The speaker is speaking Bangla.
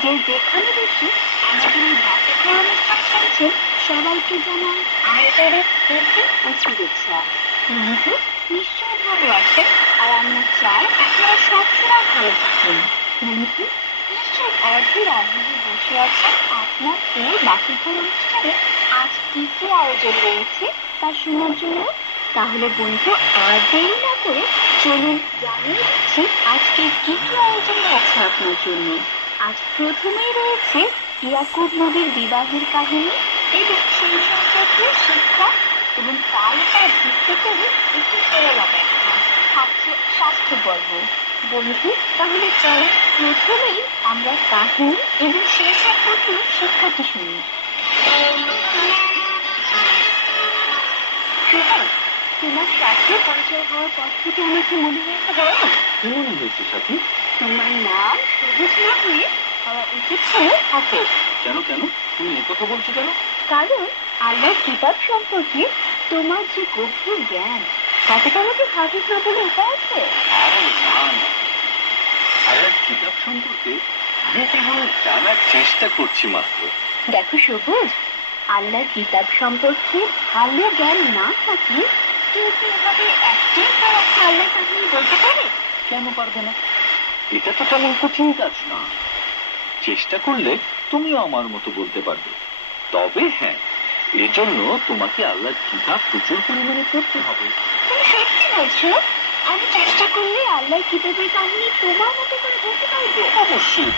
যে যেখানে বসে আমাদের এই বাতিঘর অনুষ্ঠান শুনছেন সবাইকে জানাই আন্তরিক প্রীতি ও শুভেচ্ছা। নিশ্চয়ই ভালো আছেন, আর আমরা চাই আপনারা সবসময় ভালো থাকুন। নিশ্চয়ই অর্ধের আগ্রহে বসে আছেন আপনার এই বাতিঘর অনুষ্ঠানে আজ কি কি আয়োজন রয়েছে তা শোনার জন্য। তাহলে বন্ধু, আর দেরি না করে চলুন জানিয়ে দিচ্ছি আজকে কি কি আয়োজন আছে আপনার জন্য। আজ প্রথমেই রয়েছে ইয়াকুব নবীর বিবাহের কাহিনী এবং সেই সম্পর্কে শিক্ষা, এবং তার উপর ভিত্তি করে একটি প্রেরণা ব্যাখ্যা থাকছে স্বাস্থ্য পর্ব। বন্ধু, তাহলে চলো প্রথমেই আমরা কাহিনী এবং সেই সম্পর্কে শিক্ষাটি শুনি। তোমার সাথে পরিচয় হওয়ার পর থেকে আমাকে মনে হয়েছে জানো? কি মনে হয়েছে সাথী? তোমার নাম সবুজ না হয়ে হওয়া উচিত ছিল হাফেজ। কেন কেন তুমি একথা বলছো কেন? কারণ আল্লাহর কিতাব সম্পর্কে তোমার যে গভীর জ্ঞান, তাতে তোমাকে হাফেজ না বলে উপায় আছে? আরে না না, আল্লাহর কিতাব সম্পর্কে আমি কেবল জানার চেষ্টা করছি মাত্র। দেখো সবুজ, আল্লাহর কিতাব সম্পর্কে ভালো জ্ঞান না থাকলে কেউ কি এভাবে একটার পর একটা আল্লাহর কাহিনী বলতে পারে? কেন পারবে না? এটা তো তেমন কঠিন কাজ না। চেষ্টা করলে তুমিও আমার মতো বলতে পারবে। তবে হ্যাঁ, এজন্য তোমাকে আল্লাহর কিতাব প্রচুর পরিমাণে পড়তে হবে। তুমি সত্যি বলছো? আমি চেষ্টা করলে আল্লাহর কিতাবের কাহিনী তোমার মতো করে বলতে পারবো? অবশ্যই।